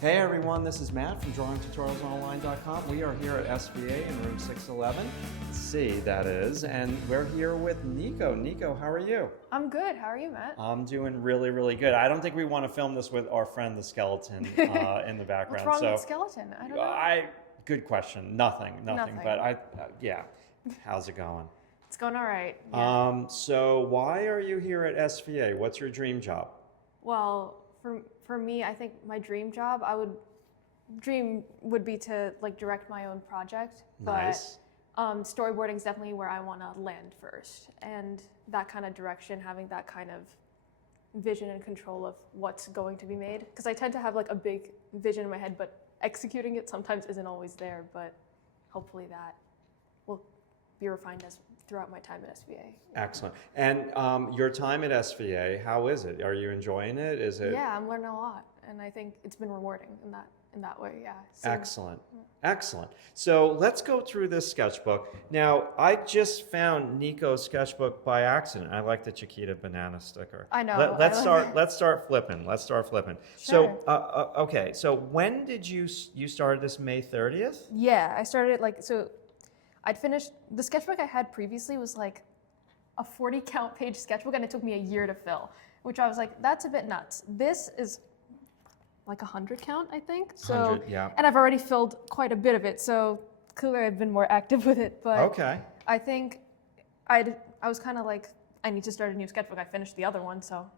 Hey everyone, this is Matt from drawingtutorialsonline.com. We are here at SVA in room 611, C that is, and we're here with Nico. Nico, how are you? I'm good. How are you, Matt? I'm doing really, really good. I don't think we want to film this with our friend the skeleton in the background. What's wrong with skeleton? I don't know. Good question. Nothing. But yeah. How's it going? It's going all right. Yeah. So why are you here at SVA? What's your dream job? Well, for me, I think my dream job, would be to like direct my own project. Nice. But storyboarding is definitely where I want to land first, and that kind of direction, having that kind of vision and control of what's going to be made. Because I tend to have like a big vision in my head, but executing it sometimes isn't always there. But hopefully that will be refined throughout my time at SVA. Excellent. And your time at SVA, how is it? Are you enjoying it? Is it? Yeah, I'm learning a lot, and I think it's been rewarding in that way. Yeah. So, excellent. Excellent. So let's go through this sketchbook. Now, I just found Nico's sketchbook by accident. I like the Chiquita banana sticker. I know. Let's start flipping. Sure. So, okay. So when did you started this May 30th? Yeah, I started it I'd finished, the sketchbook I had previously was like a 40 count page sketchbook, and it took me a year to fill, which I was like, that's a bit nuts. This is like 100 count, I think. So, 100, yeah. And I've already filled quite a bit of it, so clearly I've been more active with it. But okay. I think I was kind of like, I need to start a new sketchbook. I finished the other one, so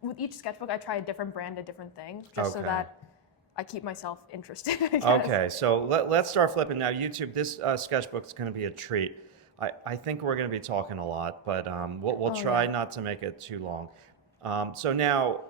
with each sketchbook, I try a different brand, a different thing, just so that I keep myself interested, I guess. Okay, so let's start flipping. Now, YouTube, this sketchbook is going to be a treat. I think we're going to be talking a lot, but we'll try not to make it too long. So now,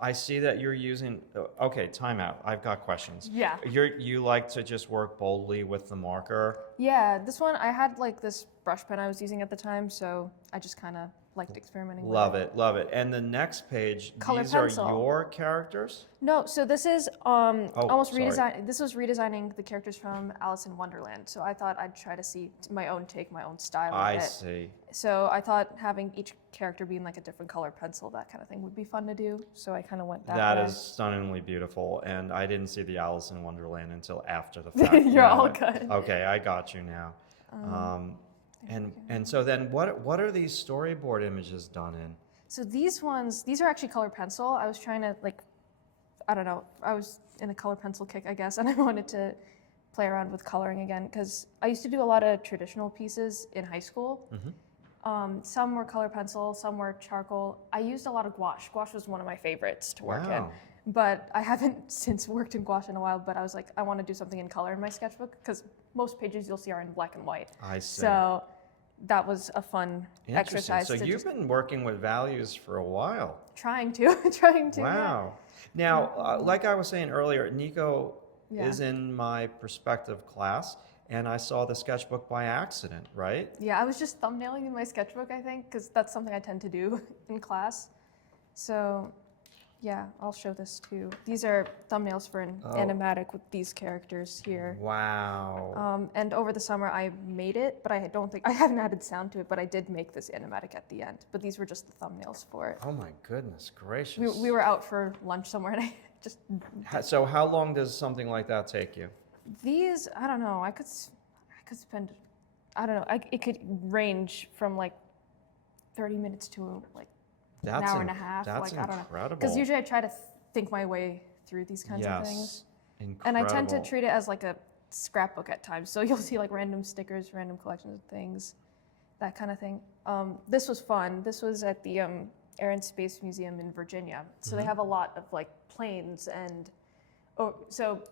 I see that you're using, okay, timeout. I've got questions. Yeah. You like to just work boldly with the marker? Yeah, this one, I had like this brush pen I was using at the time, so I just kind of liked experimenting with it. Love it. And the next page, Color these pencil. are your characters? No, so this is almost sorry. This was redesigning the characters from Alice in Wonderland. So I thought I'd try to see my own style of it. I see. So I thought having each character being like a different color pencil, that kind of thing would be fun to do. So I kind of went that way. That is stunningly beautiful, and I didn't see the Alice in Wonderland until after the fact. You're all good. Okay, I got you now. And so then what are these storyboard images done in? So these are actually color pencil. I was trying to I was in a color pencil kick, I guess, and I wanted to play around with coloring again because I used to do a lot of traditional pieces in high school. Mm-hmm. Some were color pencil, some were charcoal. I used a lot of gouache. Gouache was one of my favorites to work in. But I haven't since worked in gouache in a while, but I was like, I want to do something in color in my sketchbook because most pages you'll see are in black and white. I see. So that was a fun exercise. So you've been working with values for a while. Trying to. Wow. Yeah. Now, like I was saying earlier, Nico is in my perspective class, and I saw the sketchbook by accident, right? Yeah, I was just thumbnailing in my sketchbook, I think, because that's something I tend to do in class. So, yeah, I'll show this too. These are thumbnails for an animatic with these characters here. Wow. And over the summer I made it, but I haven't added sound to it, but I did make this animatic at the end. But these were just the thumbnails for it. Oh my goodness gracious. We were out for lunch somewhere, and I just... So how long does something like that take you? These, I don't know, I could spend, I don't know, it could range from like 30 minutes to like an hour and a half. That's like, incredible. I don't know. Because usually I try to think my way through these kinds of things. Incredible. And I tend to treat it as like a scrapbook at times. So you'll see like random stickers, random collections of things, that kind of thing. This was fun. This was at the Air and Space Museum in Virginia. So they have a lot of like planes and, so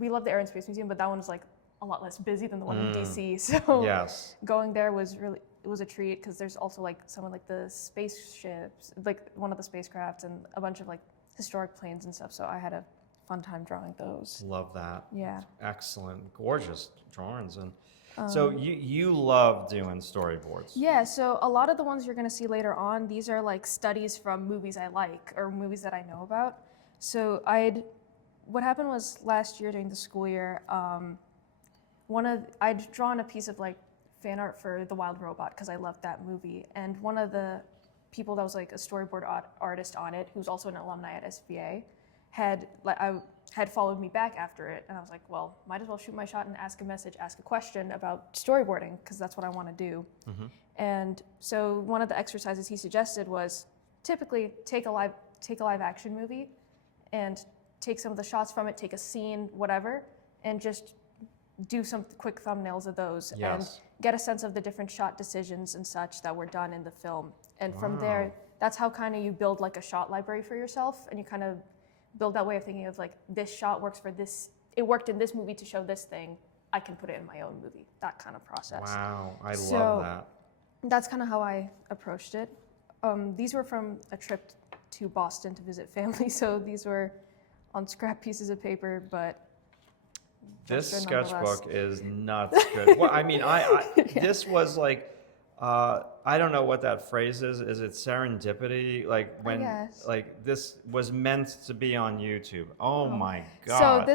we love the Air and Space Museum, but that one was like a lot less busy than the one in DC. So going there was it was a treat because there's also like some of like the spaceships, like one of the spacecrafts and a bunch of like historic planes and stuff. So I had a fun time drawing those. Love that. Yeah. Excellent. Gorgeous drawings. And so you love doing storyboards. Yeah, so a lot of the ones you're going to see later on, these are like studies from movies I like or movies that I know about. So what happened was last year during the school year, I'd drawn a piece of like fan art for The Wild Robot because I loved that movie. And one of the people that was like a storyboard artist on it, who's also an alumni at SVA, had followed me back after it, and I was like, well, might as well shoot my shot and ask a question about storyboarding, because that's what I want to do. And so one of the exercises he suggested was typically take a live action movie and take some of the shots from it, take a scene, whatever, and just do some quick thumbnails of those and get a sense of the different shot decisions and such that were done in the film. And from there, that's how kind of you build like a shot library for yourself, and you kind of build that way of thinking of like, this shot works for this, it worked in this movie to show this thing, I can put it in my own movie, that kind of process. Wow, I love that. That's kind of how I approached it. These were from a trip to Boston to visit family, so these were on scrap pieces of paper, but this sketchbook is nuts good. Well, I mean, this was like, I don't know what that phrase is. Is it serendipity? Like when, like this was meant to be on YouTube. Oh my God.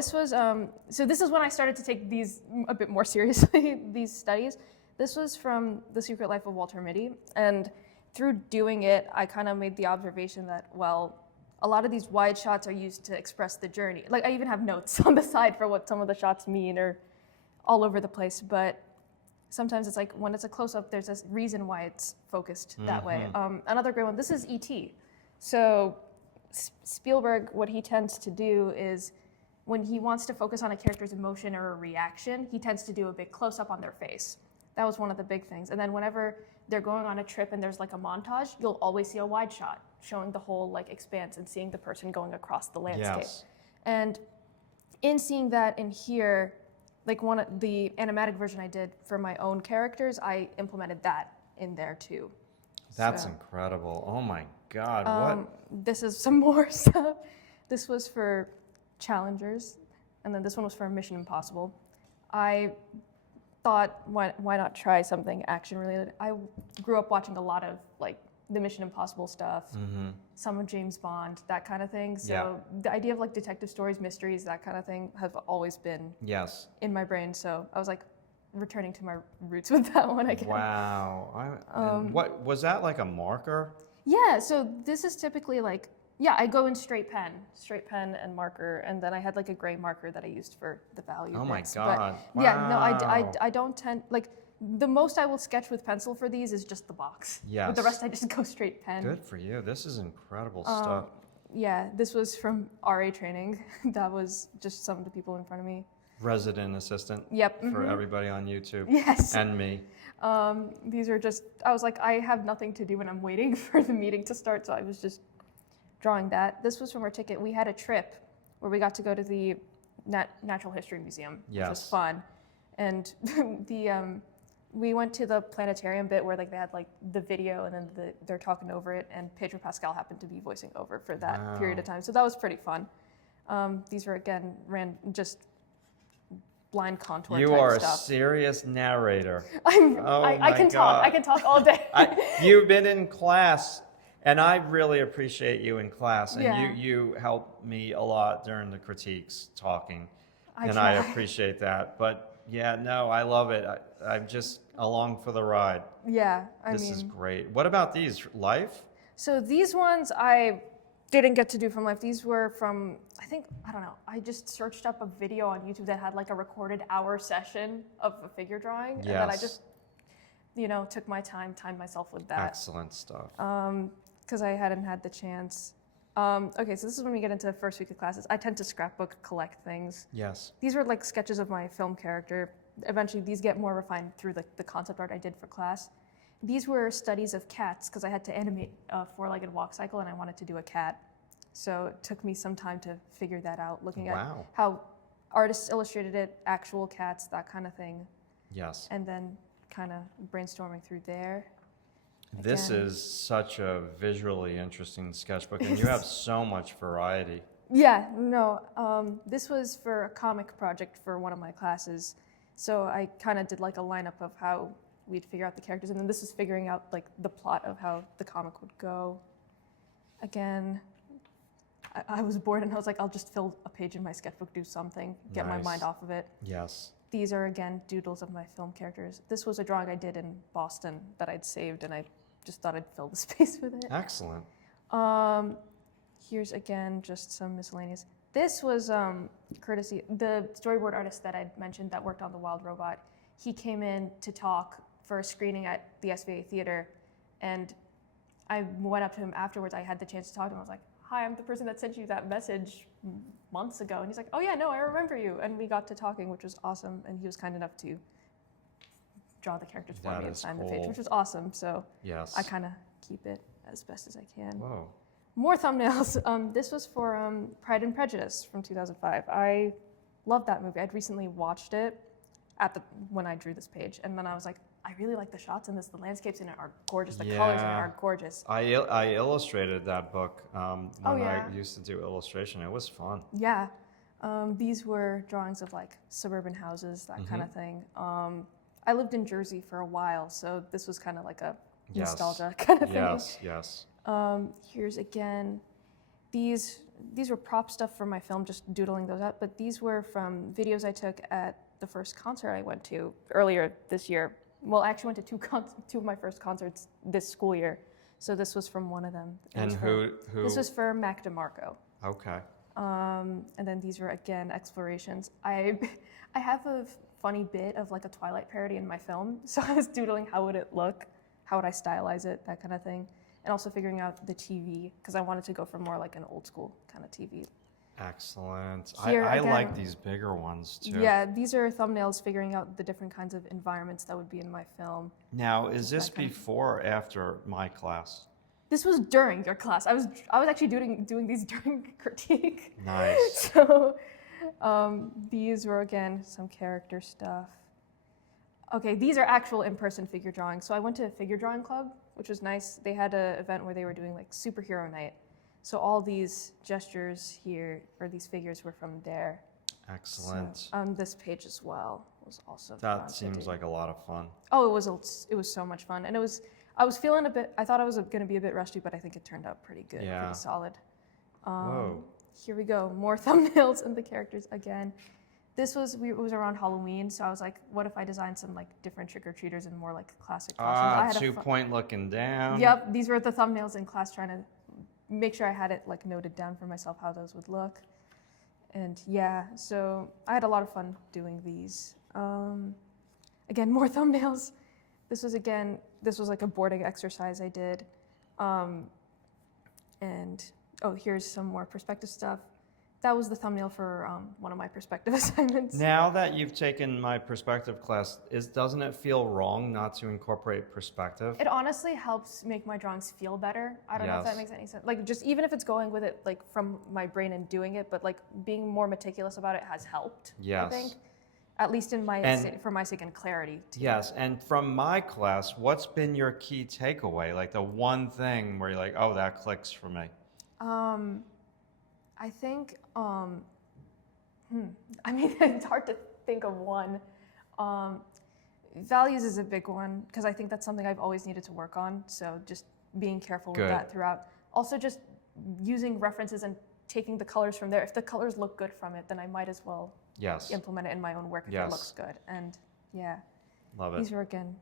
So this is when I started to take these a bit more seriously, these studies. This was from The Secret Life of Walter Mitty. And through doing it, I kind of made the observation that, well, a lot of these wide shots are used to express the journey. Like I even have notes on the side for what some of the shots mean, or all over the place. But sometimes it's like when it's a close-up, there's a reason why it's focused that way. Another great one, this is E.T. So Spielberg, what he tends to do is when he wants to focus on a character's emotion or a reaction, he tends to do a big close-up on their face. That was one of the big things. And then whenever they're going on a trip and there's like a montage, you'll always see a wide shot showing the whole like expanse and seeing the person going across the landscape. And in seeing that in here, like the animatic version I did for my own characters, I implemented that in there too. That's incredible. Oh my God, what? This is some more stuff. This was for Challengers, and then this one was for Mission Impossible. I thought, why not try something action related? I grew up watching a lot of like the Mission Impossible stuff, some of James Bond, that kind of thing. So the idea of like detective stories, mysteries, that kind of thing have always been in my brain. So I was like returning to my roots with that one again. Wow. And what was that, like a marker? Yeah, so this is typically like, I go in straight pen and marker, and then I had like a gray marker that I used for the value. Oh bits. my God. But, yeah, no, I don't tend, like, the most I will sketch with pencil for these is just the box. Yes. With the rest, I just go straight pen. Good for you. This is incredible stuff. Yeah, this was from RA training. That was just some of the people in front of me. Resident assistant. Yep. For everybody on YouTube. Yes. And me. These are just, I was like, I have nothing to do when I'm waiting for the meeting to start, so I was just drawing that. This was from our ticket. We had a trip where we got to go to the Natural History Museum, which was fun. And we went to the planetarium bit where like they had like the video and then they're talking over it, and Pedro Pascal happened to be voicing over for that period of time. So that was pretty fun. These were again just blind contour You type are stuff. a serious narrator. I can talk. I can talk all day. You've been in class, and I really appreciate you in class. And you helped me a lot during the critiques talking, I appreciate that. But yeah, no, I love it. I'm just along for the ride. Yeah, This is great. What about these? Life? So these ones I didn't get to do from life. These were from, I don't know, I just searched up a video on YouTube that had like a recorded hour session of a figure drawing. And then I just, took my time, timed myself with that. Excellent stuff. Because I hadn't had the chance. Okay, so this is when we get into the first week of classes. I tend to scrapbook, collect things. Yes. These were like sketches of my film character. Eventually, these get more refined through the concept art I did for class. These were studies of cats because I had to animate a four-legged walk cycle and I wanted to do a cat. So it took me some time to figure that out, looking at how artists illustrated it, actual cats, that kind of thing. Yes. And then kind of brainstorming through there. This is such a visually interesting sketchbook, and you have so much variety. Yeah, no, this was for a comic project for one of my classes. So I kind of did like a lineup of how we'd figure out the characters, and then this is figuring out like the plot of how the comic would go. Again, I was bored and I was like, I'll just fill a page in my sketchbook, do something, get my mind off of it. Yes. These are again doodles of my film characters. This was a drawing I did in Boston that I'd saved, and I just thought I'd fill the space with it. Excellent. Here's again just some miscellaneous. This was courtesy, the storyboard artist that I'd mentioned that worked on the Wild Robot. He came in to talk for a screening at the SVA Theater, and I went up to him afterwards. I had the chance to talk to him. I was like, hi, I'm the person that sent you that message months ago. And he's like, oh yeah, no, I remember you. And we got to talking, which was awesome. And he was kind enough to draw the characters for me and sign the page, which was awesome. So yes. I kind of keep it as best as I can. Whoa. More thumbnails. This was for Pride and Prejudice from 2005. I love that movie. I'd recently watched it when I drew this page, and then I was like, I really like the shots in this. The landscapes in it are gorgeous. The colors in it are gorgeous. I illustrated that book when yeah. I used to do illustration. It was fun. Yeah. These were drawings of like suburban houses, that kind of thing. I lived in Jersey for a while, so this was kind of like a nostalgia kind of thing. Yes, yes. Here's again, these were prop stuff for my film, just doodling those out, but these were from videos I took at the first concert I went to earlier this year. Well, I actually went to two of my first concerts this school year, so this was from one of them. And who? This was for Mac DeMarco. Okay. And then these were, again, explorations. I have a funny bit of like a Twilight parody in my film, so I was doodling how would it look, how would I stylize it, that kind of thing. And also figuring out the TV, because I wanted to go for more like an old school kind of TV. Excellent. Here, I again, like these bigger ones too. Yeah, these are thumbnails figuring out the different kinds of environments that would be in my film. Now, is this before or after my class? This was during your class. I was actually doing these during critique. Nice. So these were, again, some character stuff. Okay, these are actual in-person figure drawings. So I went to a figure drawing club, which was nice. They had an event where they were doing like superhero night. So all these gestures here, or these figures, were from there. Excellent. So, this page as well was also fun. That seems like a lot of fun. Oh, it was so much fun. And I was feeling I thought I was going to be a bit rusty, but I think it turned out pretty good, pretty solid. Whoa. Here we go, more thumbnails and the characters again. It was around Halloween, so I was like, what if I designed some like different trick-or-treaters and more like classic costumes? 2-point looking down. Yep, these were the thumbnails in class, trying to make sure I had it like noted down for myself how those would look. And yeah, so I had a lot of fun doing these. Again, more thumbnails. This was like a boarding exercise I did. And here's some more perspective stuff. That was the thumbnail for one of my perspective assignments. Now that you've taken my perspective class, doesn't it feel wrong not to incorporate perspective? It honestly helps make my drawings feel better. I don't know if that makes any sense. Like, just even if it's going with it like from my brain and doing it, but like being more meticulous about it has helped. Yes. I think, at least for my sake and clarity. Yes, and from my class, what's been your key takeaway? Like the one thing where you're like, oh, that clicks for me. I think, I mean, it's hard to think of one. Values is a big one, because I think that's something I've always needed to work on. So just being careful with that throughout. Also just using references and taking the colors from there. If the colors look good from it, then I might as well implement it in my own work if it looks good. And yeah, love it. These were, again,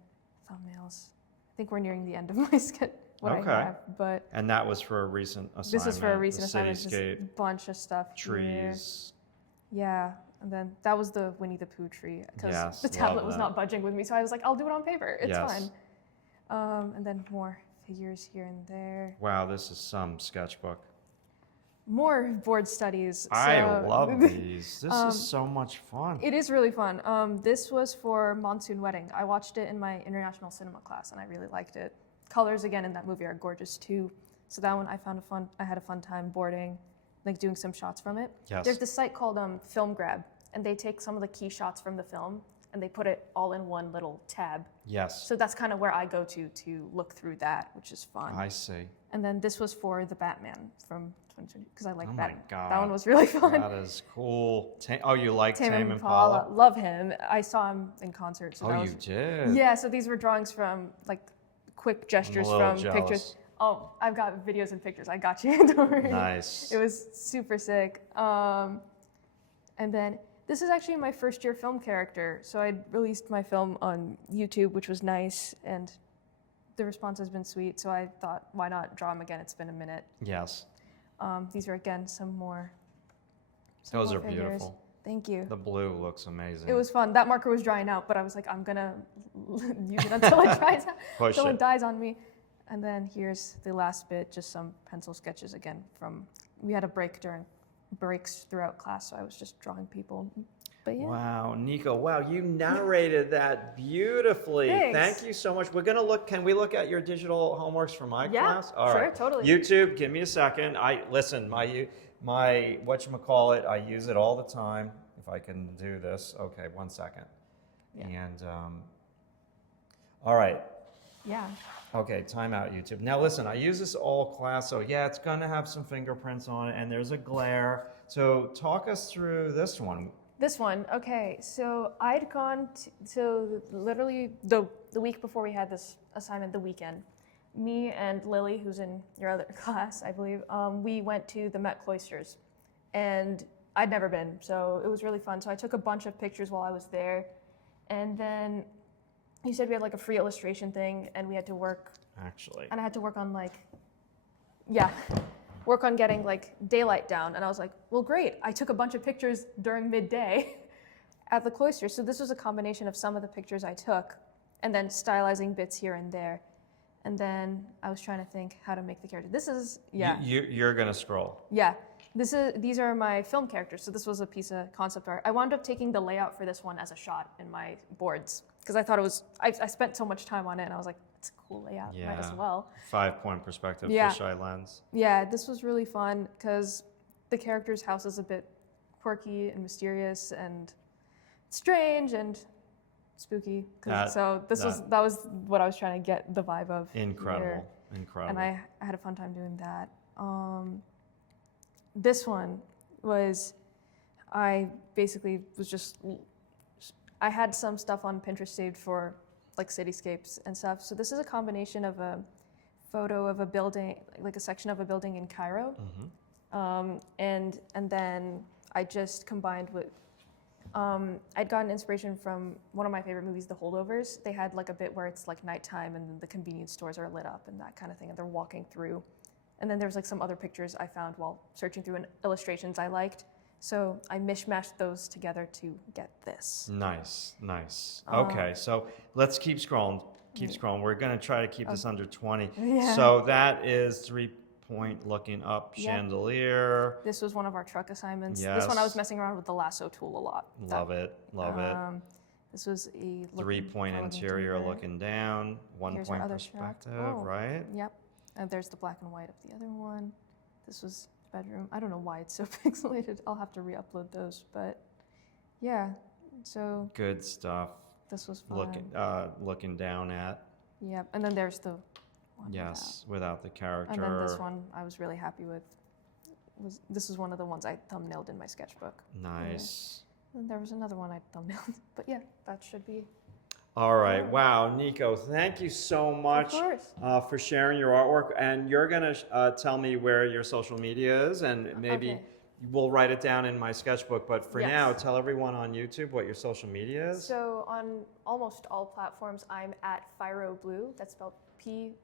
thumbnails. I think we're nearing the end of my sketch. I have, but and that was for a recent assignment. This is for a recent assignment. Just a cityscape, bunch of stuff. trees. Here. Yeah, and then that was the Winnie the Pooh tree, because the love tablet was not budging with me, so I was like, I'll do it on paper. It's fine. And then more figures here and there. Wow, this is some sketchbook. More board studies. I love these. This is so much fun. It is really fun. This was for Monsoon Wedding. I watched it in my international cinema class, and I really liked it. Colors, again, in that movie are gorgeous too. So that one I had a fun time boarding, like doing some shots from it. Yes. There's this site called Film Grab, and they take some of the key shots from the film and they put it all in one little tab. Yes. So that's kind of where I go to look through that, which is fun. I see. And then this was for the Batman from 2020, because I like Batman. Oh my God. That one was really fun. That is cool. You like Tame Tame Impala? Impala? Love him. I saw him in concert. So You did? Yeah, so these were drawings from like quick gestures from pictures. Oh, I've got videos and pictures. I got you. Don't worry. Nice. It was super sick. And then this is actually my first year film character. So I released my film on YouTube, which was nice. And the response has been sweet, so I thought, why not draw them again? It's been a minute. Yes. These are, again, some more Those are figures. beautiful. Thank you. The blue looks amazing. It was fun. That marker was drying out, but I was like, I'm gonna use it until it dries out, until it dies on me. And then here's the last bit, just some pencil sketches again from, we had a break during breaks throughout class, so I was just drawing people. But yeah. Wow, Nico, wow, you narrated that beautifully. Thanks. Thank you so much. We're gonna look, can we look at your digital homeworks for my class? Yeah, sure, totally. YouTube, give me a second. Listen, my whatchamacallit, I use it all the time. If I can do this. Okay, 1 second. Yeah. And, all right. Yeah. Okay, timeout YouTube. Now listen, I use this all class, so yeah, it's gonna have some fingerprints on it and there's a glare. So talk us through this one. This one, okay, so I'd gone so literally the week before we had this assignment, the weekend, me and Lily, who's in your other class, I believe, we went to the Met Cloisters, and I'd never been, so it was really fun. So I took a bunch of pictures while I was there, and then he said we had like a free illustration thing, and we had to work. Actually. And I had to work on work on getting like daylight down, and I was like, well, great. I took a bunch of pictures during midday at the cloisters. So this was a combination of some of the pictures I took, and then stylizing bits here and there. And then I was trying to think how to make the character. This is, yeah. You're gonna scroll. Yeah. These are my film characters. So this was a piece of concept art. I wound up taking the layout for this one as a shot in my boards because I thought it was, I spent so much time on it and I was like, it's a cool layout, might as well. 5-point perspective, Yeah. fisheye lens. Yeah, this was really fun because the character's house is a bit quirky and mysterious and strange and spooky. That was what I was trying to get the vibe of. Incredible, here. incredible. And I had a fun time doing that. This one was, I basically was just, I had some stuff on Pinterest saved for like cityscapes and stuff. So this is a combination of a photo of a building, like a section of a building in Cairo. Mm-hmm. And then I just combined with, I'd gotten inspiration from one of my favorite movies, The Holdovers. They had like a bit where it's like nighttime and the convenience stores are lit up and that kind of thing, and they're walking through. And then there's like some other pictures I found while searching through illustrations I liked. So I mishmashed those together to get this. Nice, nice. Okay, so let's keep scrolling. Keep scrolling. We're gonna try to keep this under 20. Yeah. So that is 3-point looking up chandelier. This was one of our truck assignments. Yes. This one I was messing around with the lasso tool a lot. Love it, love it. This was a 3-point interior looking down, 1-point perspective, right? Yep. And there's the black and white of the other one. This was the bedroom. I don't know why it's so pixelated. I'll have to re-upload those, but yeah. So good stuff. This was fun. Looking down at. Yep. And then there's the one without the character. And then this one I was really happy with. This is one of the ones I thumbnailed in my sketchbook. Nice. And there was another one I thumbnailed, but yeah, that should be. All right. Wow, Nico, thank you so much for sharing your artwork. And you're going to tell me where your social media is, and maybe we'll write it down in my sketchbook. But for now, tell everyone on YouTube what your social media is. So on almost all platforms, I'm at Fyro Blue. That's spelled P-H-Y-R-O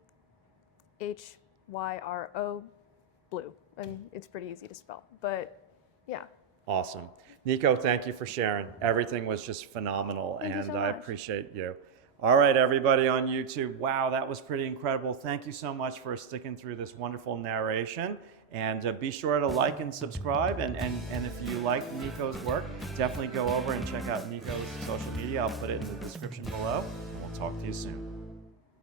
Blue. And it's pretty easy to spell. But yeah. Awesome. Nico, thank you for sharing. Everything was just phenomenal, Thank you so much. I appreciate you. All right, everybody on YouTube. Wow, that was pretty incredible. Thank you so much for sticking through this wonderful narration. And be sure to like and subscribe. And if you like Nico's work, definitely go over and check out Nico's social media. I'll put it in the description below. We'll talk to you soon.